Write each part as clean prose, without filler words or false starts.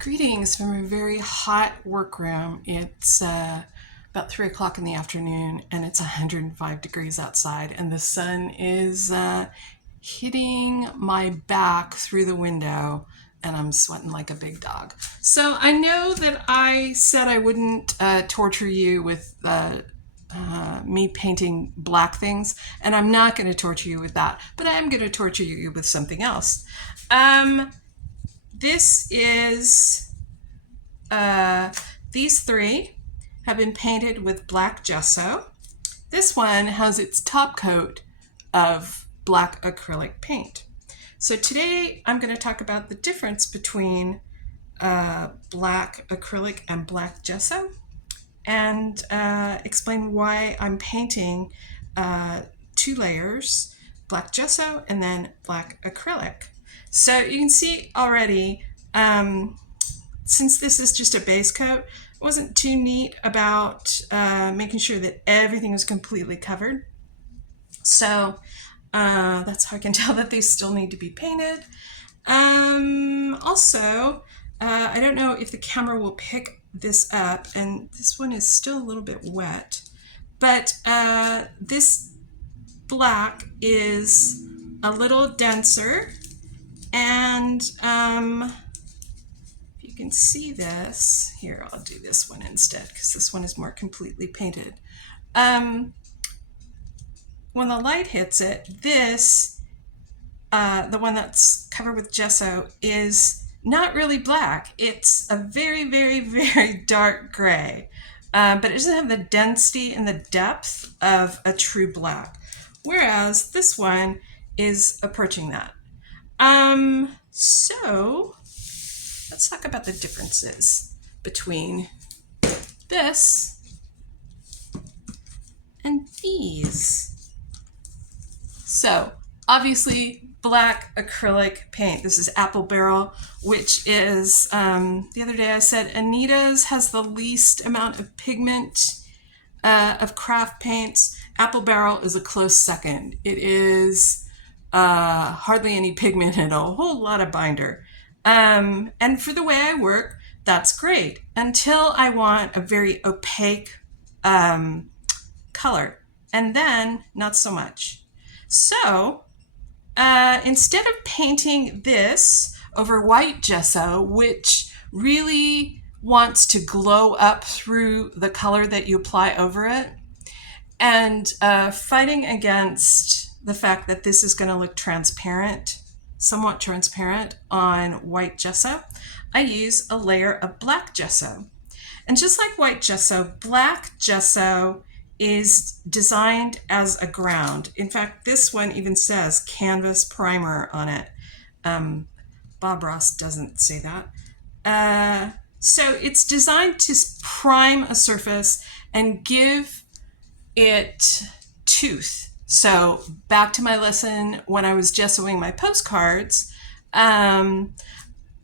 Greetings from a very hot workroom. It's about 3 o'clock in the afternoon and it's 105 degrees outside, and the sun is hitting my back through the window and I'm sweating like a big dog. So I know that I said I wouldn't torture you with me painting black things, and I'm not going to torture you with that, but I am going to torture you with something else. This is, these three have been painted with black gesso. This one has its top coat of black acrylic paint. So today I'm going to talk about the difference between black acrylic and black gesso, and explain why I'm painting two layers, black gesso and then black acrylic. So you can see already, since this is just a base coat, I wasn't too neat about making sure that everything was completely covered. So that's how I can tell that they still need to be painted. Also, I don't know if the camera will pick this up, and this one is still a little bit wet, but this black is a little denser, and if you can see this, here, I'll do this one instead because this one is more completely painted. When the light hits it, this, the one that's covered with gesso, is not really black. It's a very, very, very dark gray, but it doesn't have the density and the depth of a true black, whereas this one is approaching that. So let's talk about the differences between this and these. So obviously black acrylic paint. This is Apple Barrel, which is, the other day I said Anita's has the least amount of pigment of craft paints. Apple Barrel is a close second. It is hardly any pigment and a whole lot of binder. And for the way I work, that's great, until I want a very opaque color, and then not so much. So instead of painting this over white gesso, which really wants to glow up through the color that you apply over it, and fighting against the fact that this is going to look transparent, somewhat transparent on white gesso, I use a layer of black gesso. And just like white gesso, black gesso is designed as a ground. In fact, this one even says canvas primer on it. Bob Ross doesn't say that. So it's designed to prime a surface and give it tooth. So back to my lesson when I was gessoing my postcards, I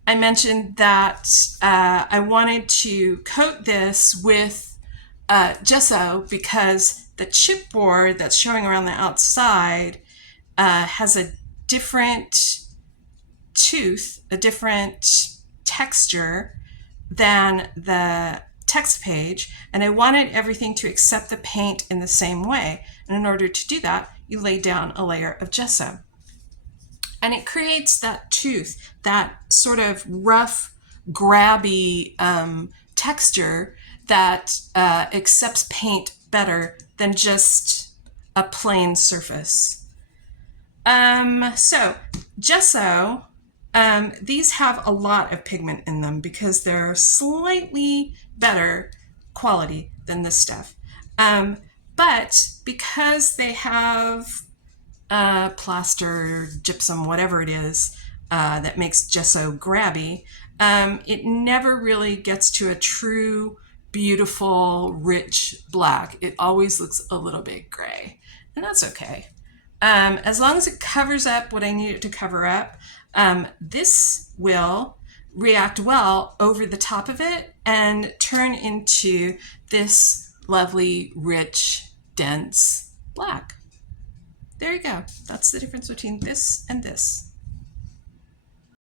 mentioned that I wanted to coat this with gesso because the chipboard that's showing around the outside has a different tooth, a different texture than the text page, and I wanted everything to accept the paint in the same way. And in order to do that, you lay down a layer of gesso. And it creates that tooth, that sort of rough, grabby texture that accepts paint better than just a plain surface. So gesso, these have a lot of pigment in them because they're slightly better quality than this stuff. But because they have plaster, gypsum, whatever it is, that makes gesso grabby, it never really gets to a true, beautiful, rich black. It always looks a little bit gray, and that's okay. As long as it covers up what I need it to cover up, this will react well over the top of it and turn into this lovely, rich, dense black. There you go. That's the difference between this and this.